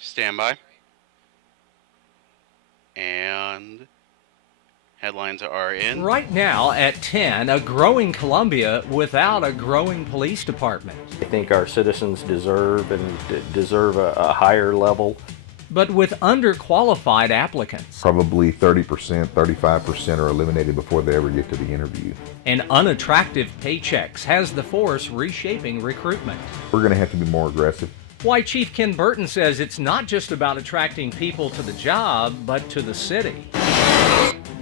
Stand by. And headlines are in. Right now at 10, a growing Columbia without a growing police department. I think our citizens deserve a higher level. But with underqualified applicants. Probably 30%, 35% are eliminated before they ever get to the interview. And unattractive paychecks has the force reshaping recruitment. We're going to have to be more aggressive. Why Chief Ken Burton says it's not just about attracting people to the job, but to the city.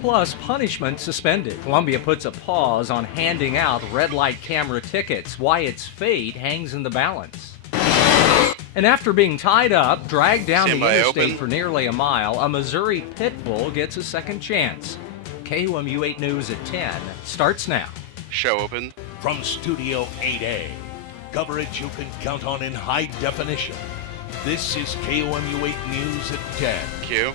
Plus, punishment suspended. Columbia puts a pause on handing out red light camera tickets. Why its fate hangs in the balance. And after being tied up, dragged down the interstate for nearly a mile, a Missouri pit bull gets a second chance. KOMU 8 News at 10 starts now. Show open. From Studio 8A, coverage you can count on in high definition. This is KOMU 8 News at 10. Q.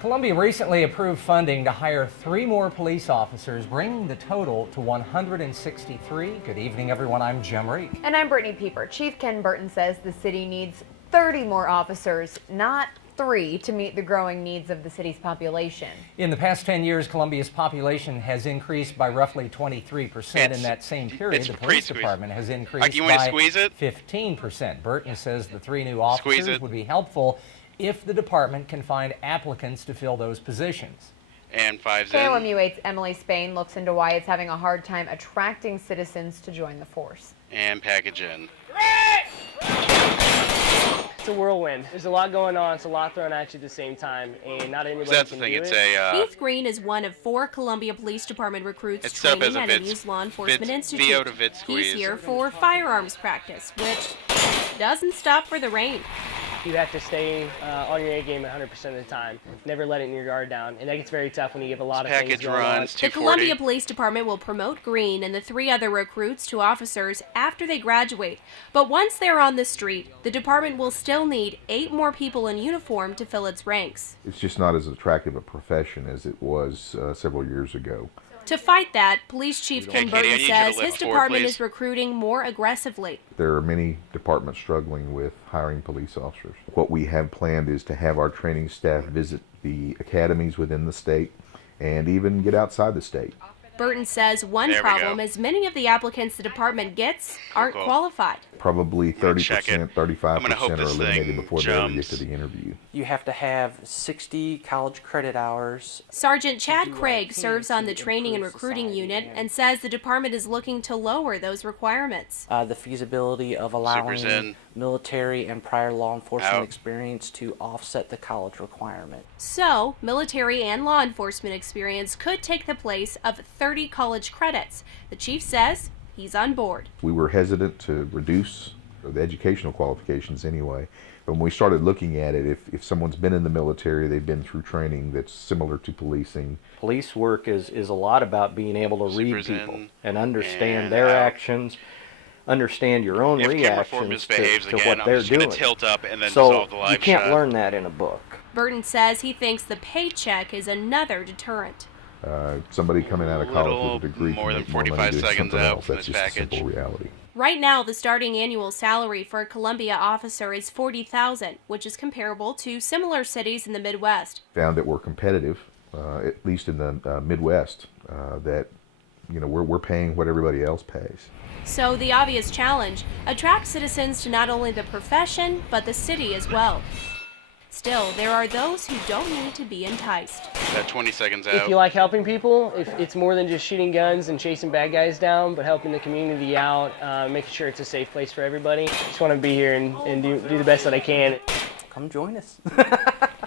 Columbia recently approved funding to hire 3 more police officers, bringing the total to 163. Good evening, everyone. I'm Jim Reek. And I'm Brittany Pieper. Chief Ken Burton says the city needs 30 more officers, not 3, to meet the growing needs of the city's population. In the past 10 years, Columbia's population has increased by roughly 23%. In that same period, the police department has increased by 15%. Burton says the 3 new officers would be helpful if the department can find applicants to fill those positions. And 5's in. KOMU 8's Emily Spain looks into why it's having a hard time attracting citizens to join the force. And package in. It's a whirlwind. There's a lot going on. It's a lot thrown at you at the same time, and not anybody That's can the thing. do It's it. Keith Green is one of 4 Columbia Police Department recruits training at a News Law Enforcement Institute. He's here for firearms practice, which doesn't stop for the rain. You have to stay on your A game 100% of the time. Never letting your guard down, and that gets very tough when you have a lot of things going on. The Columbia Police Department will promote Green and the 3 other recruits to officers after they graduate. But once they're on the street, the department will still need 8 more people in uniform to fill its ranks. It's just not as attractive a profession as it was several years ago. To fight that, Police Chief Ken Burton says his department is recruiting more aggressively. There are many departments struggling with hiring police officers. What we have planned is to have our training staff visit the academies within the state and even get outside the state. Burton says one problem is many of the applicants the department gets aren't qualified. Probably 30%, 35% are eliminated before they ever get to the interview. You have to have 60 college credit hours. Sergeant Chad Craig serves on the training and recruiting unit and says the department is looking to lower those requirements. The feasibility of allowing military and prior law enforcement experience to offset the college requirement. So, military and law enforcement experience could take the place of 30 college credits. The chief says he's on board. We were hesitant to reduce the educational qualifications anyway. But when we started looking at it, if someone's been in the military, they've been through training that's similar to policing. Police work is a lot about being able to read people and understand their actions, understand your own reactions to what they're doing. So you can't learn that in a book. Burton says he thinks the paycheck is another deterrent. Somebody coming out of college with a degree more can than make more 45 money doing seconds something out else. from That's this just package. a simple reality. Right now, the starting annual salary for a Columbia officer is $40,000, which is comparable to similar cities in the Midwest. Found that we're competitive, at least in the Midwest, that we're paying what everybody else pays. So the obvious challenge, attract citizens to not only the profession, but the city as well. Still, there are those who don't need to be enticed. That 20 seconds out. If you like helping people, if it's more than just shooting guns and chasing bad guys down, but helping the community out, making sure it's a safe place for everybody, just want to be here and do the best that I can. Come join us.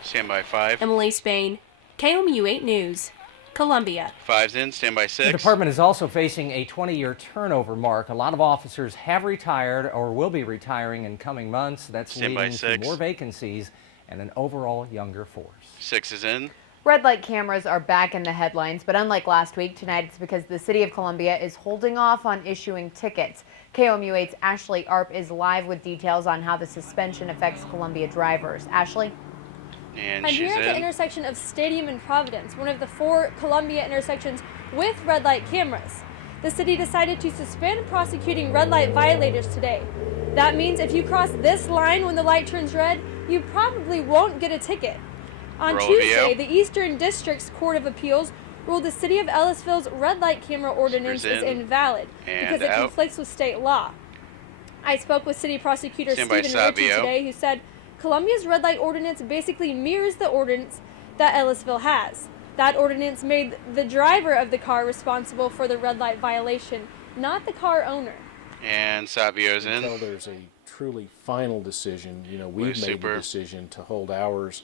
Stand by 5. Emily Spain, KOMU 8 News, Columbia. 5's in, stand by 6. The department is also facing a 20-year turnover mark. A lot of officers have retired or will be retiring in coming months. That's leading to more vacancies and an overall younger force. 6 is in. Red light cameras are back in the headlines, but unlike last week, tonight it's because the city of Columbia is holding off on issuing tickets. KOMU 8's Ashley Arp is live with details on how the suspension affects Columbia drivers. Ashley? And I'm here at the intersection of Stadium and Providence, one of the 4 Columbia intersections with red light cameras. The city decided to suspend prosecuting red light violators today. That means if you cross this line when the light turns red, you probably won't get a ticket. On Roll Tuesday, view. the Eastern District's Court of Appeals ruled the city of Ellisville's red light camera ordinance is invalid because it conflicts with state law. I spoke with city prosecutor Stephen Ritchie today, who said Columbia's red light ordinance basically mirrors the ordinance that Ellisville has. That ordinance made the driver of the car responsible for the red light violation, not the car owner. And Savio's in. Until there's a truly final decision, we've made the decision to hold ours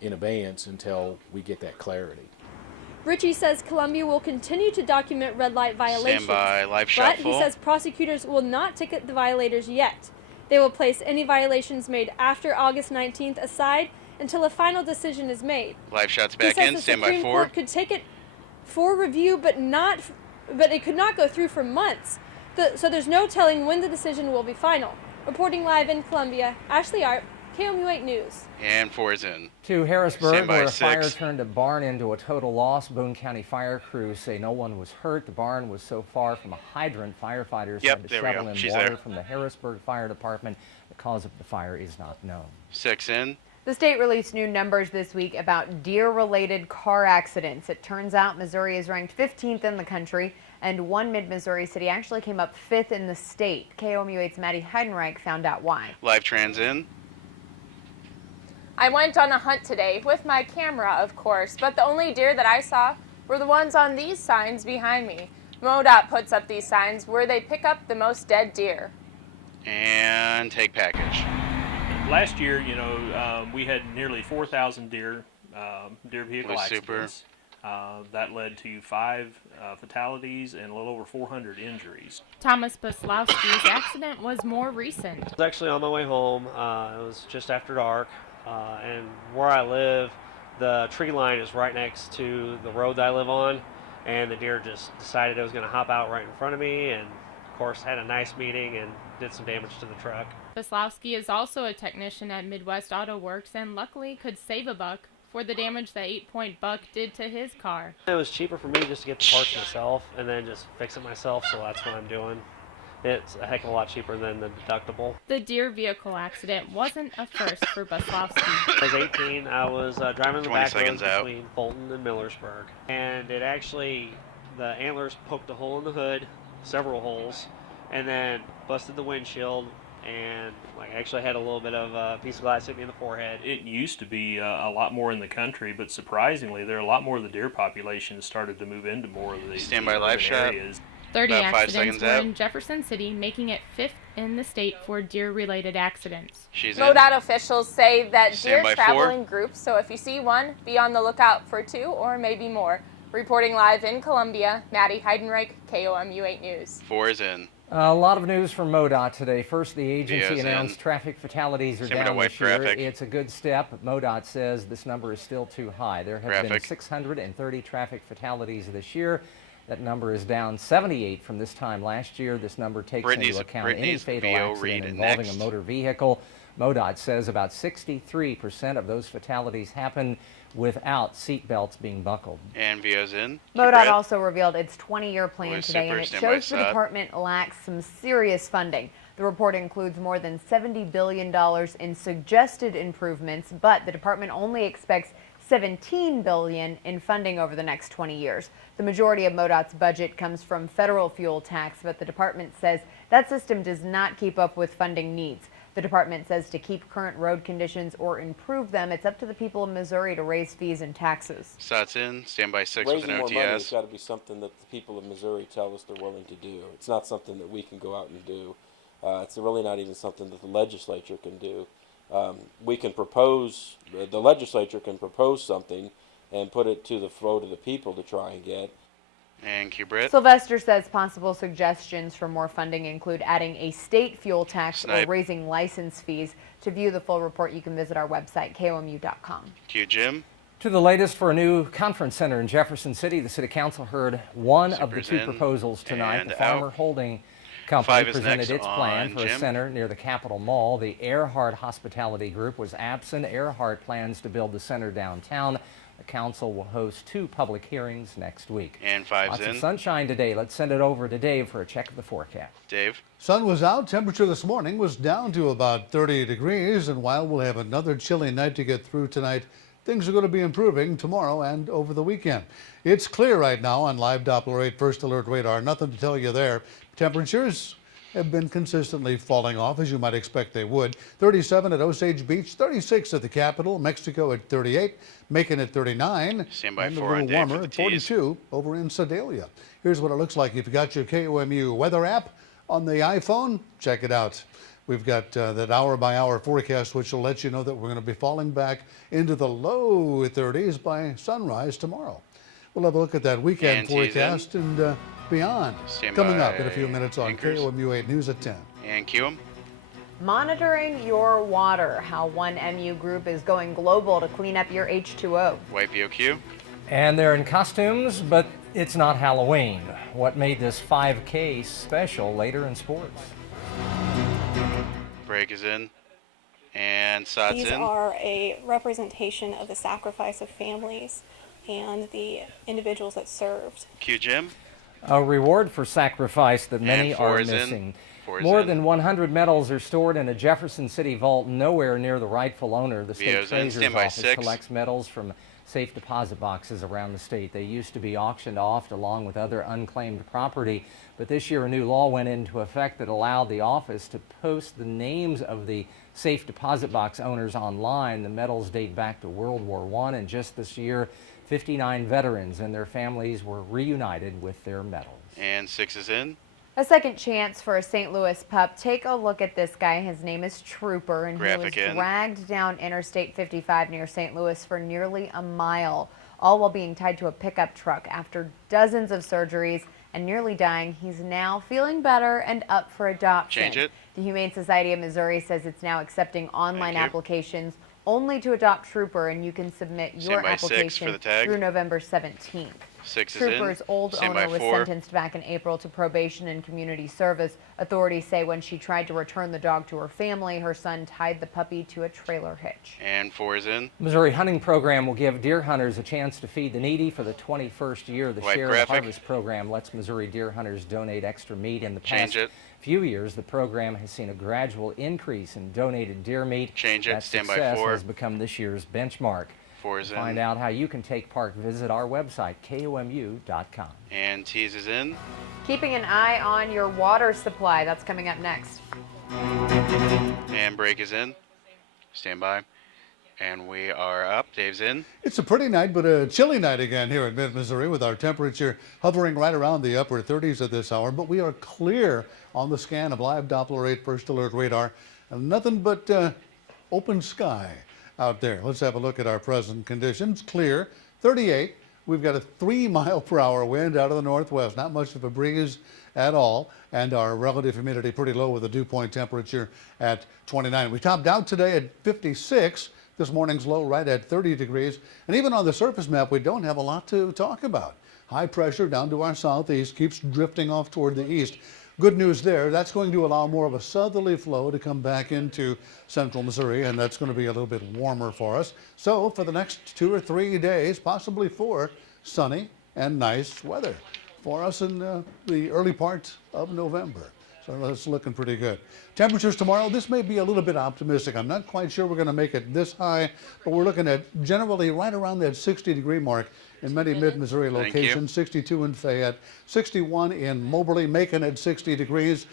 in abeyance until we get that clarity. Ritchie says Columbia will continue to document red light violations, Standby, live shot but he says prosecutors will not ticket the violators yet. They will place any violations made after August 19th aside until a final decision is made. Live shots back in, standby Supreme 4. Court could take it for review, but it could not go through for months. So there's no telling when the decision will be final. Reporting live in Columbia, Ashley Arp, KOMU 8 News. And 4 is in. To Harrisburg, where a 6. fire turned a barn into a total loss. Boone County fire crews say no one was hurt. The barn was so far from a hydrant, firefighters had to shovel in water from the Harrisburg Fire Department. The cause of the fire is not known. 6 in. The state released new numbers this week about deer-related car accidents. It turns out Missouri is ranked 15th in the country, and one mid-Missouri city actually came up 5th in the state. KOMU 8's Maddie Heidenreich found out why. Live trans in. I went on a hunt today with my camera, of course, but the only deer that I saw were the ones on these signs behind me. MoDOT puts up these signs where they pick up the most dead deer. And take package. Last year, we had nearly 4,000 deer vehicle accidents. That led to 5 fatalities and a little over 400 injuries. Thomas Buslowski's accident was more recent. I was actually on my way home. It was just after dark. And where I live, the tree line is right next to the road that I live on, and the deer just decided it was going to hop out right in front of me, and of course had a nice meeting and did some damage to the truck. Buslowski is also a technician at Midwest Auto Works and luckily could save a buck for the damage that 8-Point Buck did to his car. It was cheaper for me just to get the parts myself and then just fix it myself, so that's what I'm doing. It's a heck of a lot cheaper than the deductible. The deer vehicle accident wasn't a first for Buslowski. I was 18. I was driving the back roads between Fulton and Millersburg. And it actually, the antlers poked a hole in the hood, several holes, and then busted the windshield. And actually had a little bit of a piece of glass hit me in the forehead. It used to be a lot more in the country, but surprisingly, there are a lot more of the deer population started to move into more of the standby live shot. Areas. 30 accidents were in Jefferson City, making it 5th in the state for deer-related accidents. MoDOT officials say that deer travel in groups, so if you see one, be on the lookout for 2 or maybe more. Reporting live in Columbia, Maddie Heidenreich, KOMU 8 News. 4 is in. A lot of news from MoDOT today. First, the agency announced traffic fatalities are down this year. It's a good step. MoDOT says this number is still too high. There have been 630 traffic fatalities this year. That number is down 78 from this time last year. This number takes into account any fatal accident involving a motor vehicle. MoDOT says about 63% of those fatalities happen without seat belts being buckled. And VO's in. MoDOT also revealed its 20-year plan today, and it shows the department lacks some serious funding. The report includes more than $70 billion in suggested improvements, but the department only expects $17 billion in funding over the next 20 years. The majority of MoDOT's budget comes from federal fuel tax, but the department says that system does not keep up with funding needs. The department says to keep current road conditions or improve them, it's up to the people of Missouri to raise fees and taxes. Shots in, standby 6 with an Raising OTS. more money has got to be something that the people of Missouri tell us they're willing to do. It's not something that we can go out and do. It's really not even something that the legislature can do. We can propose, the legislature can propose something and put it to the vote of the people to try and get. And Kubrit. Sylvester says possible suggestions for more funding include adding a state fuel tax or raising license fees. To view the full report, you can visit our website, KOMU.com. Q Jim. To the latest for a new conference center in Jefferson City, the City Council heard one of the 2 proposals tonight. The Farmer Holding Company presented its plan for a center near the Capitol Mall. The Earhart Hospitality Group was absent. Earhart plans to build the center downtown. The The council will host 2 public hearings next week. And 5's Lots in. of sunshine today. Let's send it over to Dave for a check of the forecast. Dave. Sun was out. Temperature this morning was down to about 30 degrees. And while we'll have another chilly night to get through tonight, things are going to be improving tomorrow and over the weekend. It's clear right now on live Doppler 8 First Alert radar. Nothing to tell you there. Temperatures have been consistently falling off, as you might expect they would. 37 at Osage Beach, 36 at the Capitol, Mexico at 38, Macon at 39, Stand by and a 4 little on Dave warmer for the at tees. 42 over in Sedalia. Here's what it looks like. If you got your KOMU weather app on the iPhone, check it out. We've got that hour-by-hour forecast, which will let you know that we're going to be falling back into the low 30s by sunrise tomorrow. We'll have a look at that weekend And forecast and beyond. Stand Coming by up in a few minutes on anchors. KOMU 8 News at 10. And cue 'em. Monitoring your water, how one MU group is going global to clean up your H2O. Wipe EOQ. And they're in costumes, but it's not Halloween. What made this 5K special later in sports? Break is in. And Sod's These in. are a representation of the sacrifice of families and the individuals that served. Cue Jim. A reward for sacrifice that many And 4 are is in. missing. 4 is More in. than 100 medals are stored in a Jefferson City vault nowhere near the rightful owner. The state Vio's in. treasurer's Stand by office 6. collects medals from safe deposit boxes around the state. They used to be auctioned off along with other unclaimed property, but this year a new law went into effect that allowed the office to post the names of the safe deposit box owners online. The medals date back to World War I, and just this year 59 veterans and their families were reunited with their medals. And 6 is in. A second chance for a St. Louis pup. Take a look at this guy. His name is Trooper, and Graphic he was in. dragged down Interstate 55 near St. Louis for nearly a mile, all while being tied to a pickup truck. After dozens of surgeries and nearly dying, he's now feeling better and up for adoption. Change it. The Humane Society of Missouri says it's now accepting online Thank you. applications only to adopt Trooper, and you can submit your Stand by 6 for application the tag. through November 17th. 6 is in. Trooper's old Stand owner by was 4. sentenced back in April to probation and community service. Authorities say when she tried to return the dog to her family, her son tied the puppy to a trailer hitch. And 4 is in. Missouri Hunting Program will give deer hunters a chance to feed the needy for the 21st year. The White Share the graphic. Harvest program lets Missouri deer hunters donate extra meat. In the Change past it. few years, the program has seen a gradual increase in donated deer meat. Change it. That Stand by success 4. has become this year's benchmark. 4 is To find in. out how you can take part, visit our website, KOMU.com. And T's is in. Keeping an eye on your water supply. That's coming up next. And break is in. Stand by. And we are up. Dave's in. It's a pretty night, but a chilly night again here in mid-Missouri with our temperature hovering right around the upper 30s at this hour. But we are clear on the scan of live Doppler 8 First Alert radar. And nothing but open sky out there. Let's have a look at our present conditions. Clear, 38. We've got a 3-mile-per-hour wind out of the northwest. Not much of a breeze at all. And our relative humidity pretty low with a dew point temperature at 29. We topped out today at 56. This morning's low right at 30 degrees. And even on the surface map, we don't have a lot to talk about. High pressure down to our southeast keeps drifting off toward the east. Good news there. That's going to allow more of a southerly flow to come back into central Missouri, and that's going to be a little bit warmer for us. So for the next 2 or 3 days, possibly 4, sunny and nice weather for us in the early part of November. So that's looking pretty good. Temperatures tomorrow, this may be a little bit optimistic. I'm not quite sure we're going to make it this high, but we're looking at generally right around that 60-degree mark in many mid-Missouri locations. 62 in Fayette, 61 in Moberly, Macon at 60 degrees.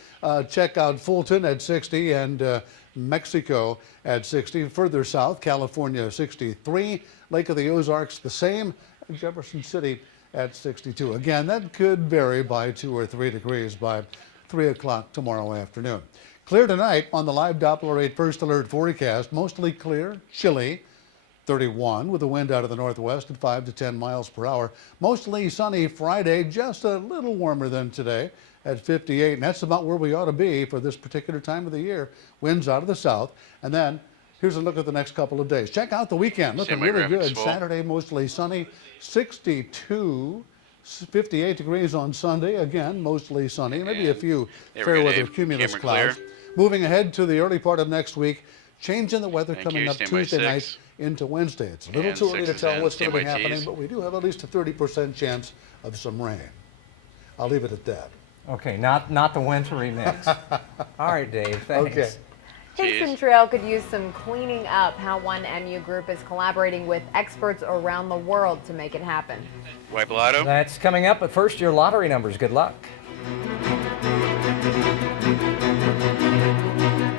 Check out Fulton at 60 and Mexico at 60. Further south, California 63. Lake of the Ozarks the same. And Jefferson City at 62. Again, that could vary by 2 or 3 degrees by 3 o'clock tomorrow afternoon. Clear tonight on the live Doppler 8 First Alert forecast. Mostly clear, chilly, 31 with a wind out of the northwest at 5 to 10 miles per hour. Mostly sunny Friday, just a little warmer than today at 58. And that's about where we ought to be for this particular time of the year. Winds out of the south. And then here's a look at the next couple of days. Check out the weekend. Looking really good. Saturday, mostly sunny, 62. 58 degrees on Sunday, again, mostly sunny. Maybe a few fair weather cumulus clouds. Moving ahead to the early part of next week, Change in the weather coming up Tuesday night into Wednesday. It's a little too early to tell what's going to be happening, but we do have at least a 30% chance of some rain. I'll leave it at that. Okay, not the wintry mix. All right, Dave, thanks. Okay. Hinkson Trail could use some cleaning up. How one MU group is collaborating with experts around the world to make it happen. White Lotto. That's coming up, but first your lottery numbers. Good luck.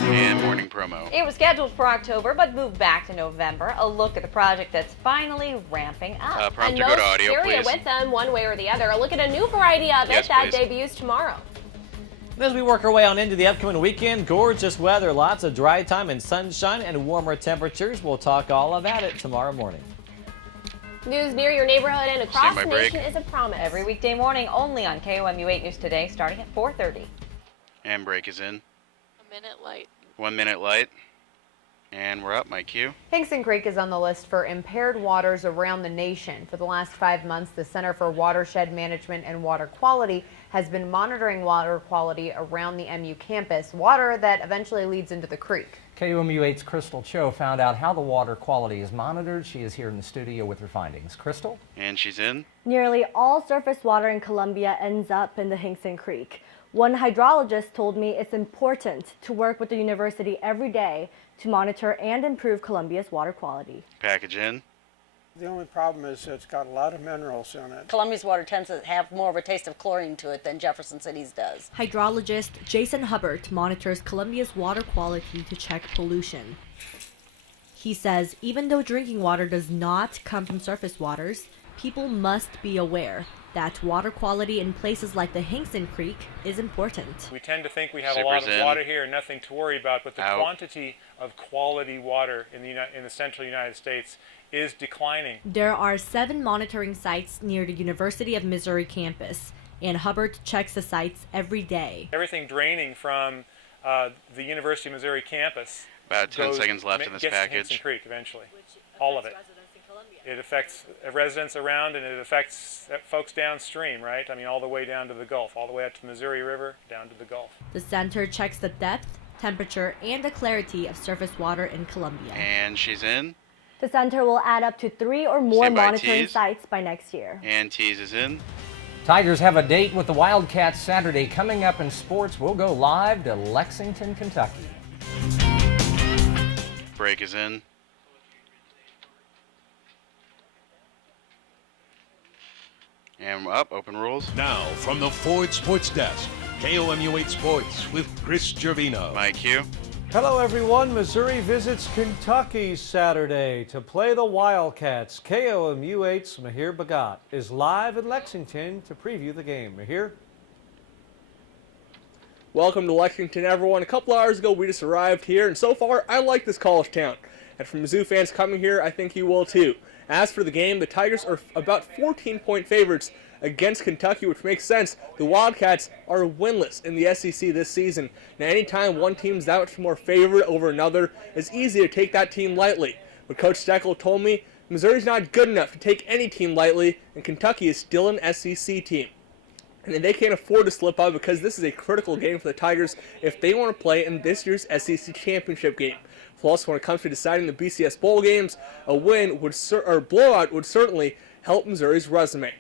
And morning promo. It was scheduled for October, but moved back to November. A look at the project that's finally ramping up. Prompter, go to audio, carry it please. with them one way or the other. A look at a new variety of Yes, it that please. debuts tomorrow. As we work our way on into the upcoming weekend, gorgeous weather, lots of dry time and sunshine and warmer temperatures. We'll talk all about it tomorrow morning. News near your neighborhood and across the nation is a promise. Every weekday morning only on KOMU 8 News Today, starting at 4:30. And break is in. 1 minute light. 1 minute light. And we're up, Mike Q. Hinkson Creek is on the list for impaired waters around the nation. For the last 5 months, the Center for Watershed Management and Water Quality has been monitoring water quality around the MU campus, water that eventually leads into the creek. KOMU 8's Crystal Cho found out how the water quality is monitored. She is here in the studio with her findings. Crystal? And she's in. Nearly all surface water in Columbia ends up in the Hinkson Creek. One hydrologist told me it's important to work with the university every day to monitor and improve Columbia's water quality. Package in. The only problem is it's got a lot of minerals in it. Columbia's water tends to have more of a taste of chlorine to it than Jefferson City's does. Hydrologist Jason Hubbard monitors Columbia's water quality to check pollution. He says even though drinking water does not come from surface waters, people must be aware that water quality in places like the Hinkson Creek is important. We tend to think we have a lot of water here and nothing to worry about, but the quantity of quality water in the central United States is declining. There are 7 monitoring sites near the University of Missouri campus, and Hubbard checks the sites every day. Everything draining from the University of Missouri campus. About 10 seconds left in this gets package. To Hinkson Creek eventually. All of it. It affects residents around and it affects folks downstream, right? I mean, all the way down to the Gulf, all the way up to the Missouri River, down to the Gulf. The center checks the depth, temperature, and the clarity of surface water in Columbia. And she's in. The center will add up to 3 or more Stand by, monitoring Tease. sites by next year. And Tease is in. Tigers have a date with the Wildcats Saturday. Coming up in sports, we'll go live to Lexington, Kentucky. Break is in. And we're up, open rules. Now, from the Ford Sports Desk, KOMU 8 Sports with Chris Gervino. Mike Q. Hello, everyone. Missouri visits Kentucky Saturday to play the Wildcats. KOMU 8's Mahir Bhagat is live in Lexington to preview the game. Mahir? Welcome to Lexington, everyone. A couple hours ago, we just arrived here, and so far, I like this college town. And for Mizzou fans coming here, I think you will too. As for the game, the Tigers are about 14-point favorites against Kentucky, which makes sense. The Wildcats are winless in the SEC this season. Now, anytime one team's that much more favored over another, it's easy to take that team lightly. But Coach Steckel told me Missouri's not good enough to take any team lightly, and Kentucky is still an SEC team. And they can't afford to slip up because this is a critical game for the Tigers if they want to play in this year's SEC championship game. Plus, when it comes to deciding the BCS Bowl games, a win or blowout would certainly help Missouri's resume.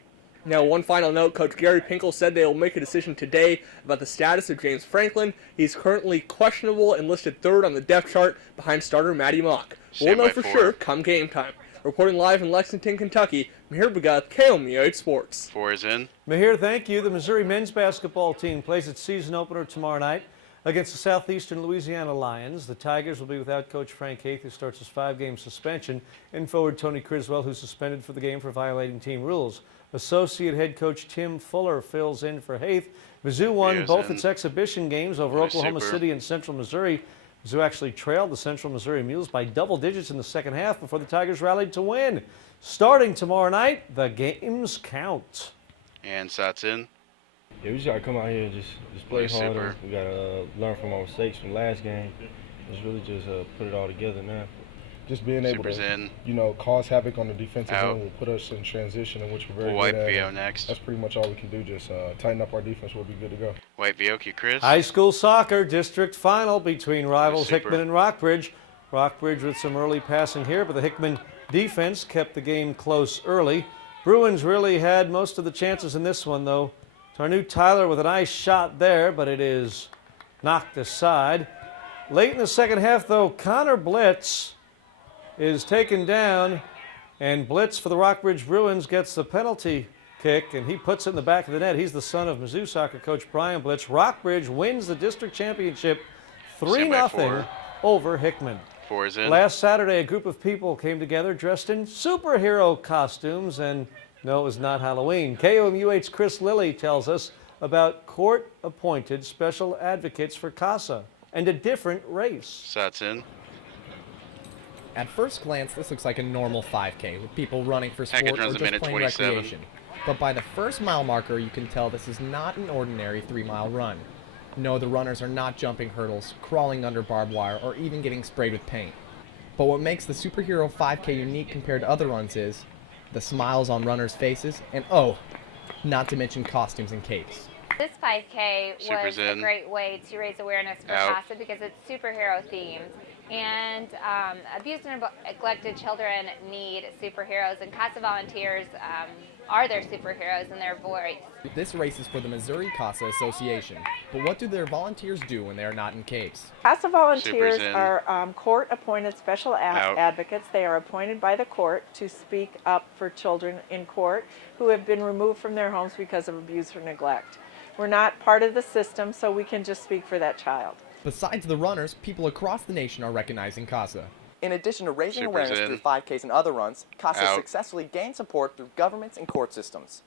Now, one final note, Coach Gary Pinkel said they will make a decision today about the status of James Franklin. He's currently questionable and listed 3rd on the depth chart behind starter Matty Mock. We'll know for sure come game time. Reporting live in Lexington, Kentucky, Mahir Bhagat, KOMU 8 Sports. 4 is in. Mahir, thank you. The Missouri men's basketball team plays its season opener tomorrow night against the Southeastern Louisiana Lions. The Tigers will be without Coach Frank Haith, who starts his 5-game suspension, and forward Tony Criswell, who's suspended for the game for violating team rules. Associate head coach Tim Fuller fills in for Haith. Mizzou won both its exhibition games over Oklahoma City and Central Missouri. Mizzou actually trailed the Central Missouri Mules by double digits in the second half before the Tigers rallied to win. Starting tomorrow night, the games count. And Sat's in. Yeah, we just gotta come out here and just play harder. We gotta learn from our mistakes from last game. Just really just put it all together now. Just being able to, cause havoc on the defensive end will put us in transition, in which we're very good at. VO next. That's pretty much all we can do. Just tighten up our defense. We'll be good to go. White VO, Chris. High school soccer district final between rivals Hickman and Rockbridge. Rockbridge with some early passing here, but the Hickman defense kept the game close early. Bruins really had most of the chances in this one, though. Tarnu Tyler with a nice shot there, but it is knocked aside. Late in the second half, though, Connor Blitz is taken down, and Blitz for the Rockbridge Bruins gets the penalty kick, and he puts it in the back of the net. He's the son of Mizzou soccer coach Brian Blitz. Rockbridge wins the district championship 3-0 over Hickman. 4 is in. Last Saturday, a group of people came together dressed in superhero costumes, and no, it was not Halloween. KOMU's Chris Lilly tells us about court-appointed special advocates for CASA and a different race. That's in. At first glance, this looks like a normal 5K with people running for sport or just plain 27. recreation. But by the first mile marker, you can tell this is not an ordinary 3-mile run. No, the runners are not jumping hurdles, crawling under barbed wire, or even getting sprayed with paint. But what makes the superhero 5K unique compared to other runs is the smiles on runners' faces, and oh, not to mention costumes and capes. This 5K was a in. great way to raise awareness for Out. CASA because it's superhero themed. And abused and neglected children need superheroes, and CASA volunteers are their superheroes and their voice. This race is for the Missouri CASA Association, but what do their volunteers do when they're not in capes? CASA volunteers Supers in. are court-appointed special advocates. They are appointed by the court to speak up for children in court who have been removed from their homes because of abuse or neglect. We're not part of the system, so we can just speak for that child. Besides the runners, people across the nation are recognizing CASA. In addition to raising Supers awareness in. through 5Ks and other runs, CASA has Out. successfully gained support through governments and court systems.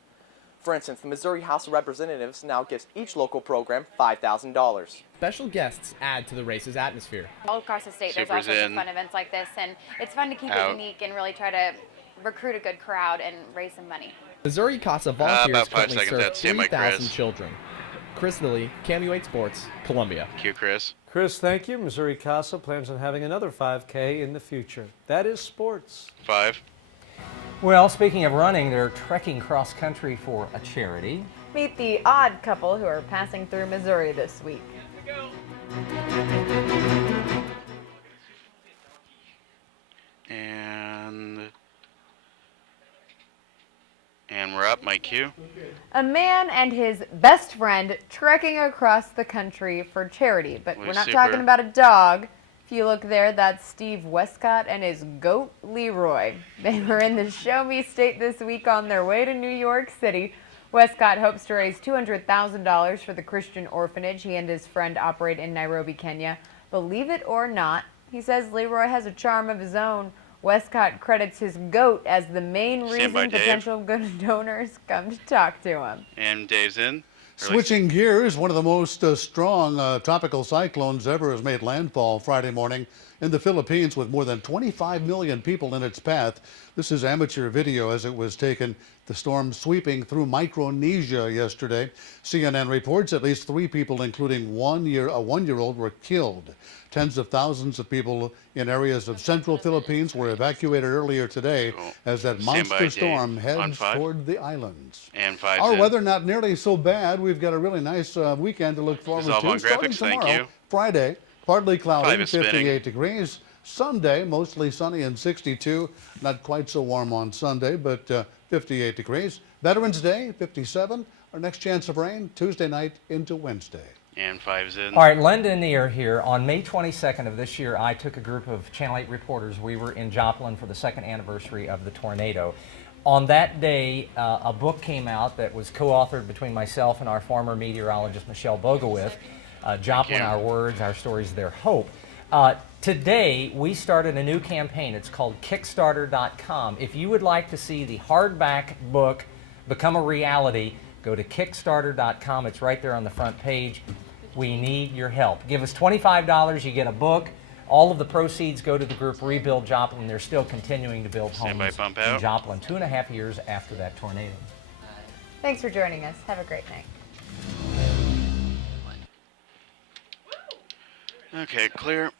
For instance, the Missouri House of Representatives now gives each local program $5,000. Special guests add to the race's atmosphere. All across the state, there's Supers also in. fun events like this, and it's fun to keep Out. it unique and really try to recruit a good crowd and raise some money. Missouri CASA volunteers about 5 currently seconds. serve That's Sam Mike 3,000 Chris. children. Chris Lilly, KOMU 8 Sports, Columbia. Cue Chris. Chris, thank you. Missouri CASA plans on having another 5K in the future. That is sports. 5. Well, speaking of running, they're trekking cross country for a charity. Meet the odd couple who are passing through Missouri this week. And we're up, my cue. A man and his best friend trekking across the country for charity, but we're not talking about a dog. If you look there, that's Steve Westcott and his goat, Leroy. They were in the Show Me State this week on their way to New York City. Westcott hopes to raise $200,000 for the Christian orphanage he and his friend operate in Nairobi, Kenya. Believe it or not, he says Leroy has a charm of his own. Westcott credits his goat as the main reason potential good donors come to talk to him. And Dave's in. Switching gears, one of the most strong tropical cyclones ever has made landfall Friday morning in the Philippines with more than 25 million people in its path. This is amateur video as it was taken. The storm sweeping through Micronesia yesterday. CNN reports at least 3 people, including a one-year-old, were killed. Tens of thousands of people in areas of central Philippines were evacuated earlier today as that monster storm heads toward the islands. And 5. Our weather not nearly so bad. We've got a really nice weekend to look forward to. Graphics, Starting thank tomorrow, you. Friday, partly cloudy, 5 is 58 spinning. degrees. Sunday, mostly sunny and 62. Not quite so warm on Sunday, but 58 degrees. Veterans Day, 57. Our next chance of rain, Tuesday night into Wednesday. And 5's in. All right, Linda and Near here. On May 22nd of this year, I took a group of Channel 8 reporters. We were in Joplin for the 2nd anniversary of the tornado. On that day, a book came out that was co-authored between myself and our former meteorologist, Michelle Bogowith. Joplin, Our Words, Our Stories, Their Hope. Today, we started a new campaign. It's called Kickstarter.com. If you would like to see the hardback book become a reality, go to Kickstarter.com. It's right there on the front page. We need your help. Give us $25, you get a book. All of the proceeds go to the group Rebuild Joplin. They're still continuing to build homes in Joplin 2.5 years after that tornado. Thanks for joining us. Have a great night. Okay, clear.